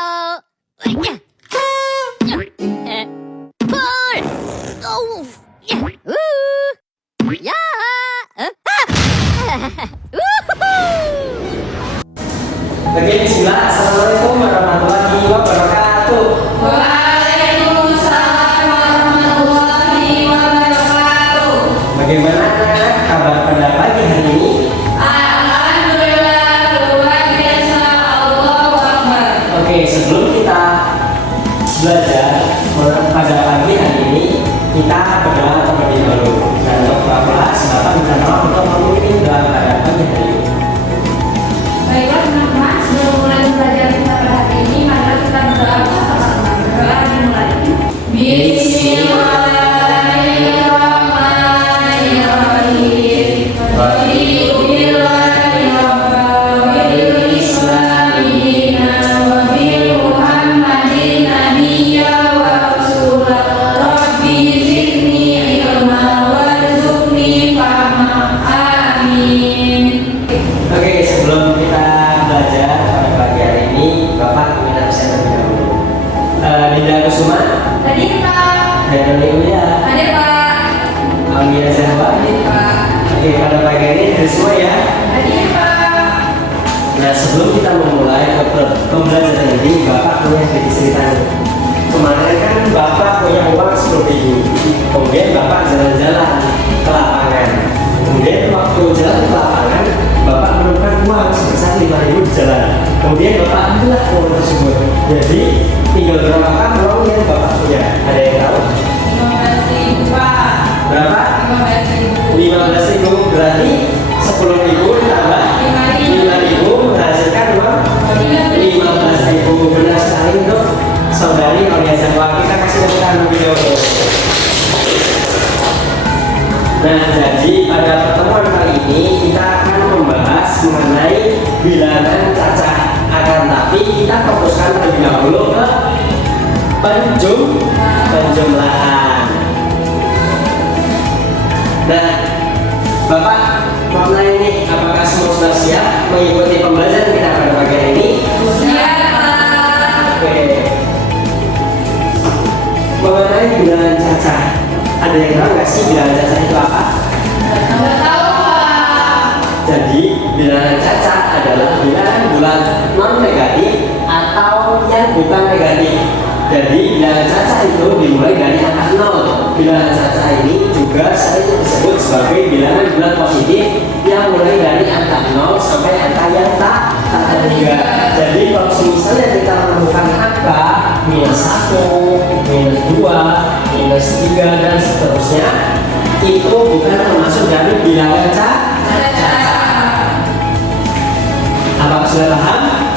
Halo. Pul. Oh. Ya. Oke, bismillah. Assalamualaikum warahmatullahi wabarakatuh. Waalaikumsalam warahmatullahi wabarakatuh. Bagaimana kabar pada pagi hari ini? Alhamdulillah, luar biasa, Allahu Akbar. Oke, sebelum kita belajar pada pagi hari ini, kita berdoa terlebih dahulu. Dan untuk Bapak, Bapak minta maaf untuk memimpin doa pada pagi hari ini. Baiklah teman-teman, sebelum mulai belajar kita pada hari ini, mari kita berdoa bersama-sama. Berdoa dimulai. Bismillahirrahmanirrahim. Oke, sebelum kita belajar pada pagi hari ini, Bapak ingin absen terlebih dahulu. Dinda Kusuma, Hadir Pak. dan Doni Ulia, Hadir Pak. Aulia Zahwa. Hadir Pak. Oke, pada pagi hari ini hadir semua ya. Hadir Pak. Nah, sebelum kita memulai pembelajaran ini, Bapak punya sedikit cerita. Kemarin kan Bapak punya uang 10.000, kemudian Bapak jalan-jalan ke lapangan. Kemudian waktu jalan ke lapangan, Bapak menemukan uang sebesar 5.000 di jalan. Kemudian Bapak ambillah uang tersebut. Jadi tinggal berapakah uang yang Bapak punya? Ada yang tahu? 15.000 Pak. Berapa? 15.000. 15.000, berarti 10.000 ditambah 5.000 menghasilkan uang 15.000. Benar sekali untuk saudari Aulia Zahwa. Kita kasih tepuk tangan video. Nah, jadi pada pertemuan kali ini kita akan membahas mengenai bilangan cacah. Akan tapi kita fokuskan terlebih dahulu ke penjumlahan. Nah, Bapak mau nanya nih, apakah semua sudah siap mengikuti pembelajaran kita pada pagi hari ini? Siap. Oke. Mengenai bilangan cacah, ada yang tahu nggak sih bilangan cacah itu apa? Nggak tahu Pak. Jadi bilangan cacah adalah bilangan bulat non negatif atau yang bukan negatif. Jadi bilangan cacah itu dimulai dari angka 0. Bilangan cacah ini juga sering disebut sebagai bilangan bulat positif yang mulai dari angka 0 sampai angka yang tak terhingga. Jadi kalau misalnya kita menemukan angka -1, -2, -3 dan seterusnya, itu bukan termasuk dari bilangan cacah. Apakah sudah paham?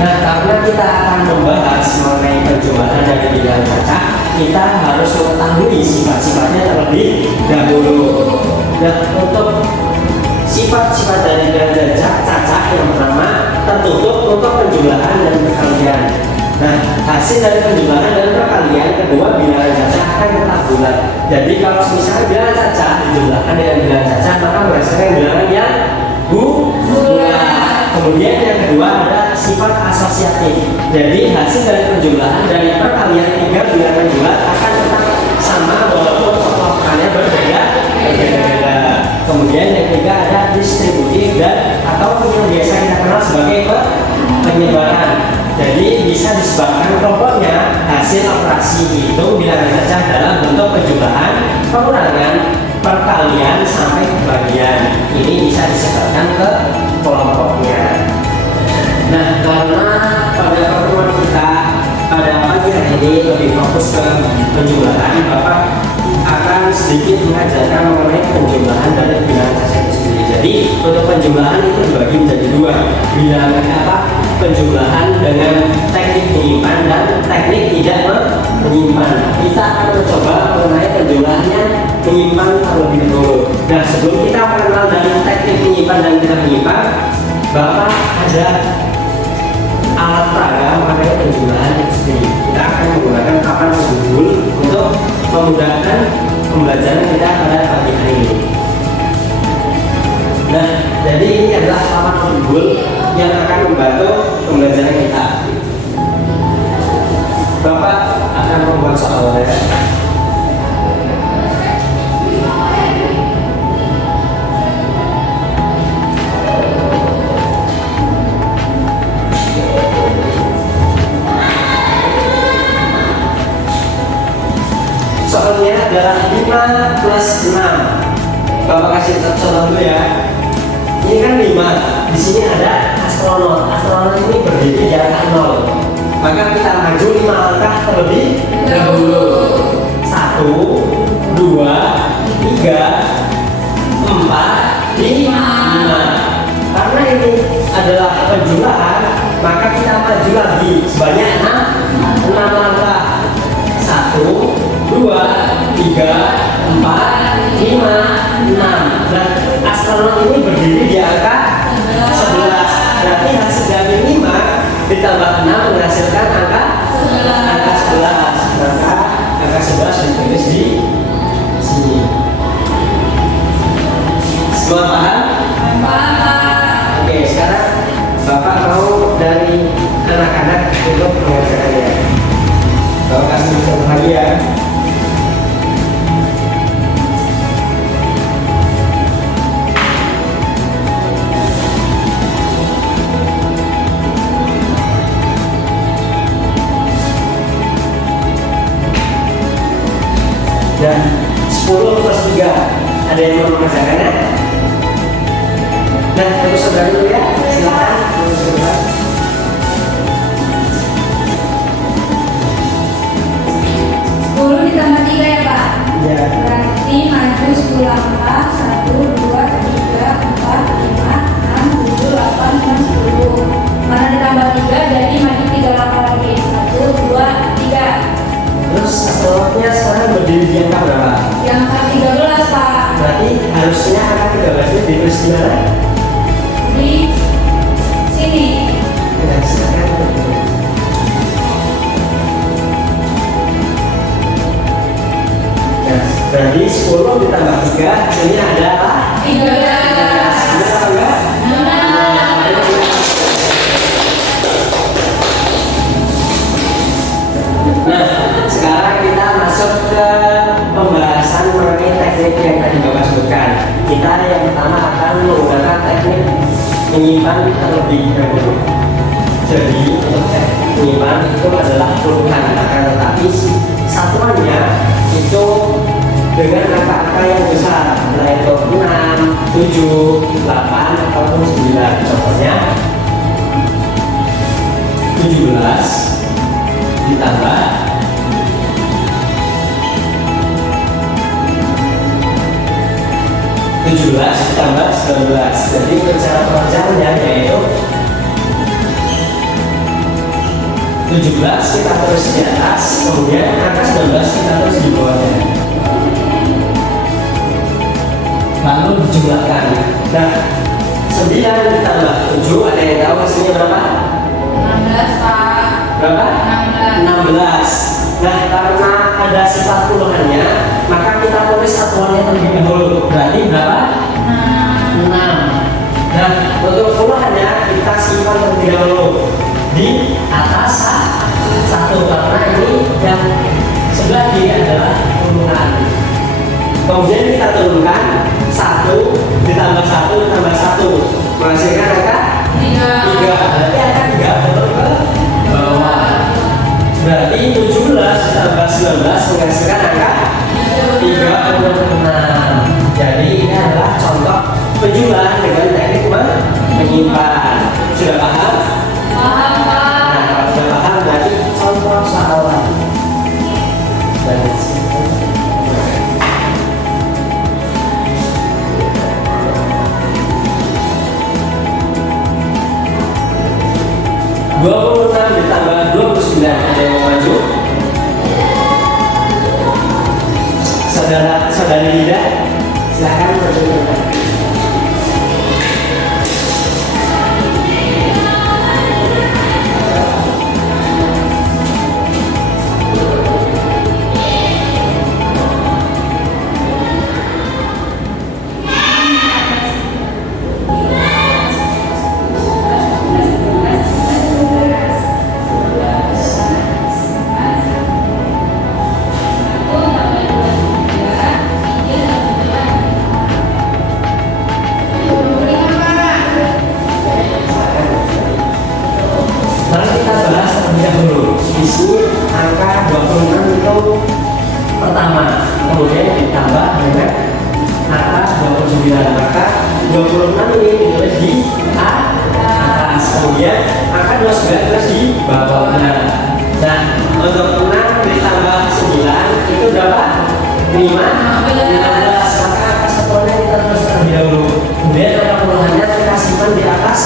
Nah, karena kita akan membahas mengenai penjumlahan dari bilangan cacah, kita harus mengetahui sifat-sifatnya terlebih dahulu. Nah, untuk sifat-sifat dari bilangan cacah yang pertama, tertutup untuk penjumlahan dan perkalian. Nah, hasil dari penjumlahan dan perkalian kedua bilangan cacah akan tetap bulat. Jadi kalau misalnya bilangan cacah dijumlahkan dengan bilangan cacah, maka menghasilkan bilangan yang bulat. Kemudian yang kedua ada sifat asosiatif. Jadi hasil dari penjumlahan dari perkalian tiga bilangan bulat akan tetap sama walaupun perlakuannya berbeda. Kemudian yang ketiga ada distributif dan atau yang biasa kita kenal sebagai penyebaran. Jadi bisa disebabkan kelompoknya hasil operasi itu bilangan cacah dalam bentuk penjumlahan, pengurangan, perkalian sampai pembagian. Ini bisa disebabkan ke kelompoknya. Nah, karena pada pertemuan kita pada pagi hari ini lebih fokus ke penjumlahan, Bapak akan sedikit mengajarkan mengenai penjumlahan dari bilangan cacah itu sendiri. Jadi untuk penjumlahan itu dibagi menjadi dua. Bilangan apa? Penjumlahan dengan teknik menyimpan dan teknik tidak menyimpan. Kita akan mencoba mengenai penjumlahannya menyimpan terlebih dahulu. Nah, sebelum kita mengenal dari teknik menyimpan dan tidak menyimpan, Bapak ada alat peraga mengenai penjumlahan itu sendiri. Kita akan menggunakan papan penghubung untuk memudahkan pembelajaran kita pada pagi hari ini. unggul yang akan membantu pembelajaran kita. Bapak akan membuat soalnya. Soalnya adalah 5 plus 6. Bapak kasih contoh dulu ya. Ini kan 5. Di sini ada astronot. Astronot ini berdiri di angka 0. Maka kita maju 5 langkah terlebih dahulu. 1, 2, 3, 4, 5. Karena ini adalah penjumlahan, maka kita maju lagi sebanyak 6 langkah. 1, 2, 3, 4, 5, 6. Nah, astronot ini berdiri di angka 11. Berarti hasil dari 5 ditambah 6 menghasilkan angka 11. Maka angka 11 ditulis di sini. Semua paham? Oke, sekarang Bapak mau dari anak-anak untuk mengajarkannya. Bapak kasih contoh lagi ya. Dan 10 plus 3. Ada yang mau mengerjakannya? Nah, terus saudara dulu ya. Silakan. Terus saudara. 10 ditambah 3 ya Pak? Ya. Berarti maju 10 langkah. 1, 2, 3, 4, 5, 6, 7, 8, 9, 10. Mana ditambah 3 jadi maju 3 langkah lagi. 1, 2, 3. Terus astronotnya sekarang berdiri di angka berapa? Di angka 13 Pak. Berarti harusnya angka 13 itu ditulis di mana? Di sini. Ya, silakan. Nah, berarti 10 ditambah 3 hasilnya adalah 13. benar apa enggak? Nah, sekarang kita masuk ke pembahasan mengenai teknik yang tadi Bapak sebutkan. Kita yang pertama akan menggunakan teknik menyimpan terlebih dahulu. Jadi untuk teknik menyimpan itu adalah puluhan, akan tetapi satuannya itu dengan angka-angka yang besar, yaitu 6, 7, 8 ataupun 9. Contohnya 17 ditambah 17 ditambah 19. Jadi untuk cara pengerjaannya yaitu 17 kita tulis di atas, kemudian angka 19 kita tulis di bawahnya, lalu dijumlahkan. Nah, 9 ditambah 7 ada yang tahu hasilnya berapa? 16 Pak. Berapa? 16. Nah, karena ada sifat puluhannya, maka kita tulis satuannya terlebih dahulu. Berarti berapa? 6. Nah, untuk puluhannya kita simpan terlebih dahulu di atas 1, karena ini yang sebelah kiri adalah puluhan. Kemudian kita turunkan 1 ditambah 1 ditambah 1 menghasilkan angka 3. Berarti angka 3 turun ke bawah. Berarti 17 ditambah 19 menghasilkan angka 36. Jadi ini adalah contoh penjumlahan dengan teknik menyimpan. Sudah paham? Paham Pak. Nah, kalau sudah paham berarti contoh soal lagi. Dan 26 ditambah 29 ada yang maju? Saudari Lida, silakan maju. maka 26 ini ditulis di atas, kemudian angka 29 ditulis di bawahnya. Nah, untuk 6 ditambah 9 itu berapa? 15. Maka angka satuannya kita tulis terlebih dahulu. Kemudian angka puluhannya kita simpan di atas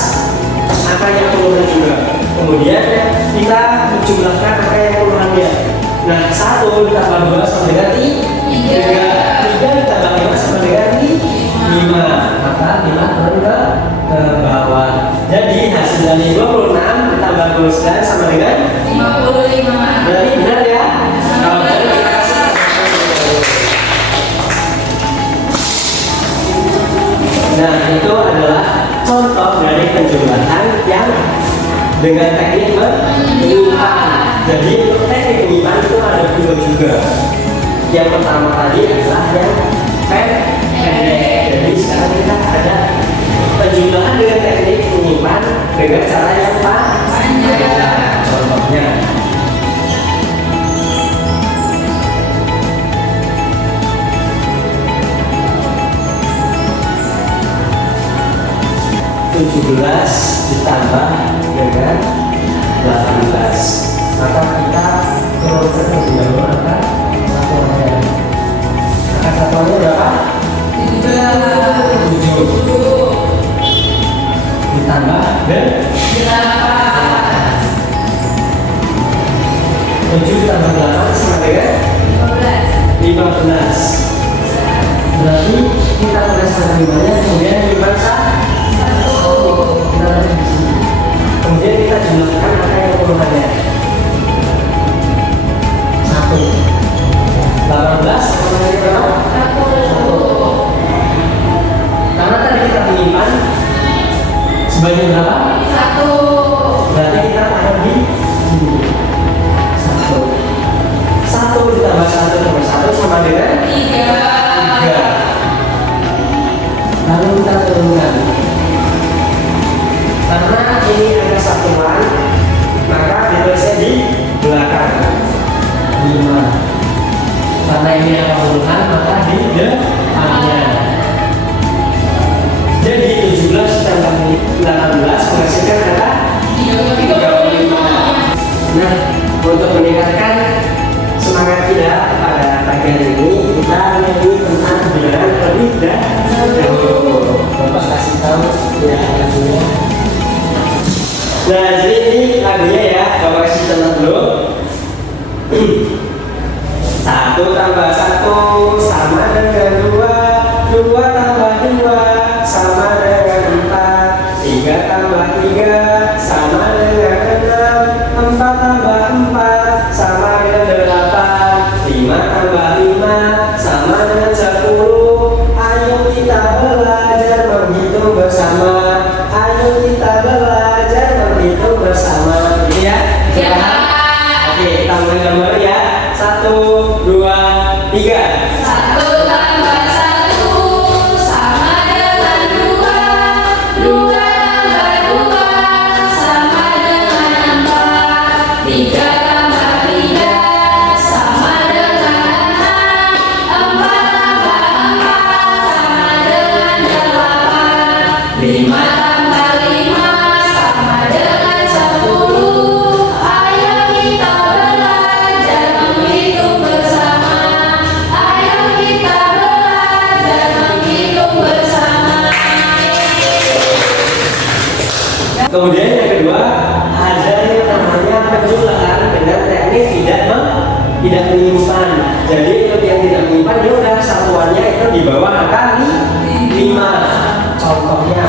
angka yang puluhan juga. Kemudian kita menjumlahkan angka yang puluhannya. Nah, 1 ditambah 2 sama dengan 3. 3 ditambah 5 sama dengan 5. Maka 5 turun ke bawah. Jadi hasil dari 26 ditambah 29 sama dengan 55. berarti benar ya? Kalau benar kita kasih. Nah, itu adalah contoh dari penjumlahan yang dengan teknik menyimpan. Jadi untuk teknik menyimpan itu ada 2 juga. Yang pertama tadi adalah yang pendek. Jadi sekarang kita ada penjumlahan dengan teknik menyimpan dengan cara yang panjang. Contohnya, (17) ditambah dengan 18. Maka kita turunkan lebih dahulu angka satuannya. Angka satuannya berapa? 7 ditambah dengan 7 ditambah 8 sama dengan 15. Berarti kita tulis angka 5-nya, kemudian 1. Kemudian kita jumlahkan angka yang puluhannya. 1. 18 sama dengan berapa? 1. Karena tadi kita menyimpan sebanyak berapa? 1. Berarti kita taruh di sini. 1. 1 ditambah 1 tambah 1 sama dengan 3. Lalu kita turunkan. Karena ini angka satuan, maka ditulisnya di belakang 5. Karena ini angka puluhan, maka di depannya. Jadi 17 ditambah 18 menghasilkan angka 35. Nah, untuk meningkatkan semangat kita pada bagian ini, kita menyanyi tentang bilangan terlebih dahulu. Bapak kasih tahu ya lagunya. Nah, jadi ini lagunya ya, Bapak kasih contoh dulu. 1 tambah 1 sama dengan 2. 2 tambah 2 sama dengan 4. 3 tambah 3 sama dengan 6. 4 tambah 4 sama dengan 8. 5 tambah 5 sama dengan 10. Ayo kita belajar menghitung bersama. Ayo kita belajar menghitung bersama. Gitu ya? Ya. Oke, kita mulai gambar ya. 1, 2, 3. 1 tambah 1 sama dengan 2. 2 tambah 2 sama dengan 4. 3 tambah 3 sama dengan 6. 4 tambah 4 sama dengan 8. 5 tambah 5 sama dengan 10. Ayo kita belajar menghitung bersama. Ayo kita belajar menghitung bersama. Kemudian yang kedua, ada yang namanya penjumlahan dengan teknik tidak menyimpan. Jadi untuk yang tidak menyimpan, dia udah satuannya itu di bawah angka 5. Contohnya,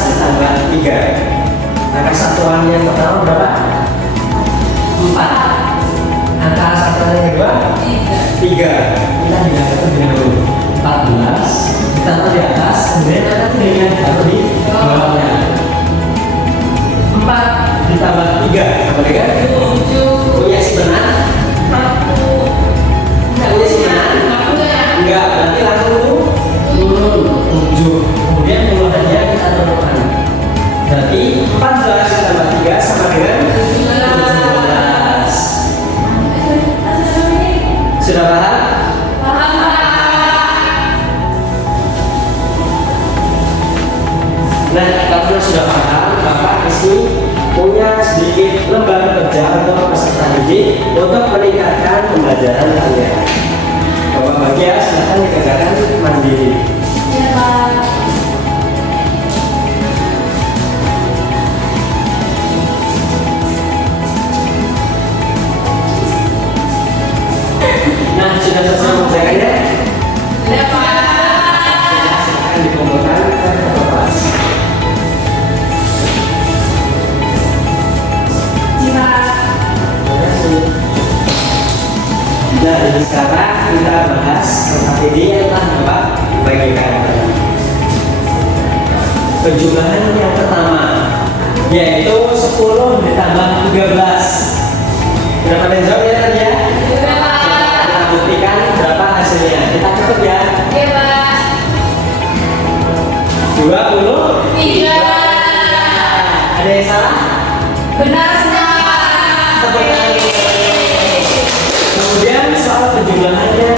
ditambah 3. Angka satuannya yang pertama berapa? 4. Angka satuan yang kedua 3. Kita dihadapkan dengan 14 ditambah di atas, kemudian angka 3 nya taruh di bawahnya. 4 ditambah 3 sama dengan 7. Punya si benar? Punya si benar? Enggak, berarti langsung turun 7. Kemudian puluhannya kita turunkan. Berarti karena sudah paham, Bapak di sini punya sedikit lembar kerja untuk peserta didik untuk meningkatkan pembelajaran kalian. Bapak bahagia, silahkan dikerjakan mandiri. Iya, Pak. Nah, sudah selesai mengerjakannya? Iya, Pak. Silahkan dikumpulkan ke kelas. Iya, Pak. Terima kasih. Nah, jadi sekarang kita bahas tentang ini yang telah Bapak bagikan tadi. Penjumlahan yang pertama yaitu 10 ditambah 13. Berapa ada yang jawab ya tadi ya? Iya, Pak. Kita buktikan berapa hasilnya. Kita catat ya. Iya, Pak. 23. 3. Ada yang salah? Benar semua. Tepuk tangan. Kemudian soal penjumlahannya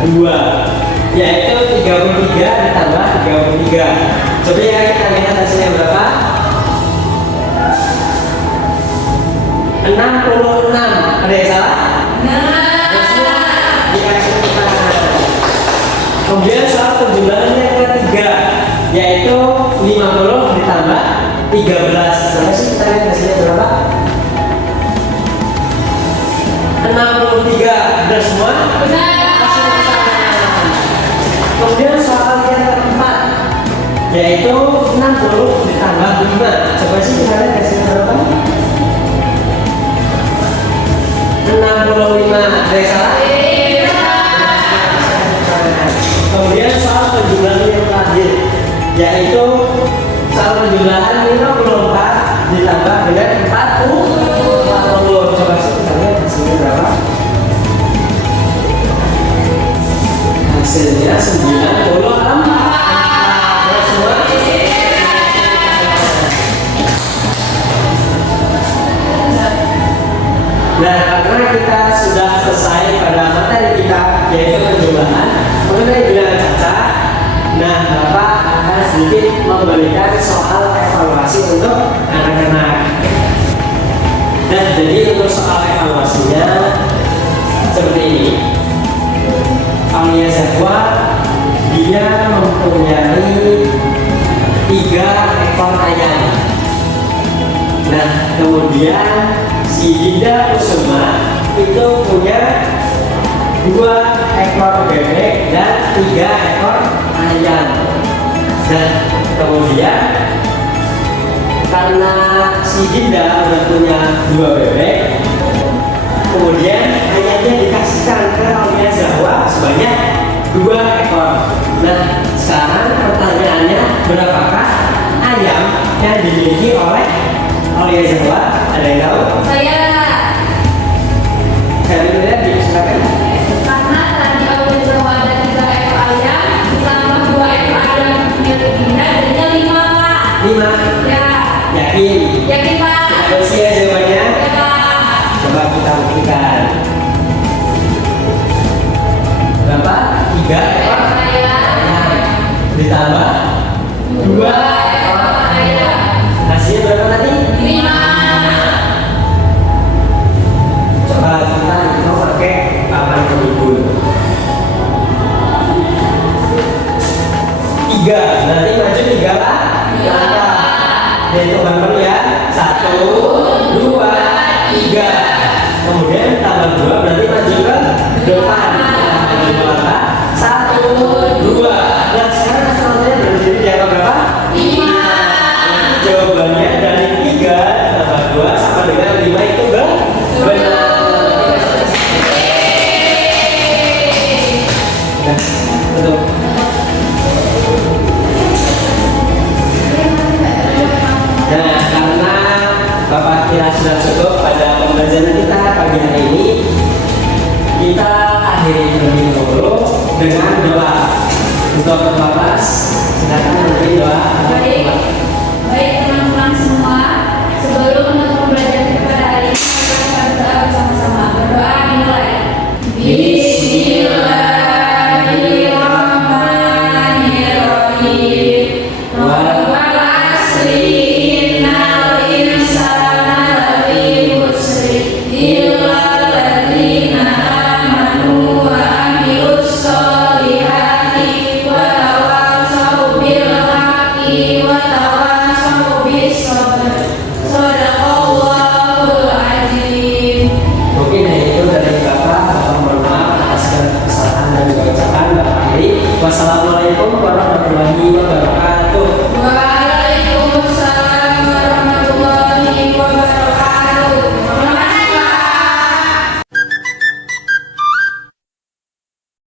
kedua yaitu 33 ditambah 33. Coba ya kita lihat hasilnya berapa? 66. Ada yang salah? Dikasih tepuk tangan. Kemudian soal penjumlahan yang ketiga yaitu 50 ditambah 13. Coba sih kita lihat hasilnya berapa? 63. Benar semua? Kemudian soal yang keempat yaitu 60 ditambah 5. Coba sih kita lihat hasilnya berapa? 65. Ada yang salah? Kemudian soal penjumlahan yang terakhir yaitu soal penjumlahan 54 ditambah dengan 40. Coba sih kita lihat hasilnya berapa? Hasilnya 94. Semua? Nah, karena kita sudah selesai pada materi kita yaitu penjumlahan mengenai bilangan cacat. Nah, Bapak akan sedikit memberikan soal evaluasi untuk anak-anak. Nah, jadi untuk soal evaluasinya seperti ini. Aulia Zahwa dia mempunyai 3 ekor ayam. Nah, kemudian si Dinda Kusuma itu punya 2 ekor bebek dan 3 ekor ayam. Dan kemudian karena si Dinda udah punya 2 bebek, kemudian ayamnya dikasihkan ke Aulia Zahwa sebanyak 2 ekor. Nah, sekarang pertanyaannya, berapakah ayam yang dimiliki oleh Aulia Zahwa? Ada yang tahu? Saya Lihat silakan. karena tadi Aulia Zahwa ada 3 ekor ayam ditambah 2 ekor ayam milik Dinda jadinya 5, Pak. 5. Ya. Yakin? Yakin, Pak? Bersih ya jawabannya? Ya, Pak. Coba kita buktikan. Berapa? 3 ekor ayam ditambah 2 ekor ayam. Hasilnya berapa tadi? 5. Coba kita hitung pakai papan penghibur. 3. Nanti maju 3 Pak? 3. Hitung bareng ya. 1, 2, 3. Kemudian tambah 2 berarti maju ke depan. Maju berapa? 1, 2. Nah, sekarang hasilnya berdiri di angka berapa? 5. Jawabannya dari 3 tambah 2 sama dengan 5 itu benar. Betul. Nah, karena Bapak kira sudah cukup pada pembelajaran kita pagi hari ini, kita akhiri terlebih dahulu dengan doa. warahmatullahi wabarakatuh.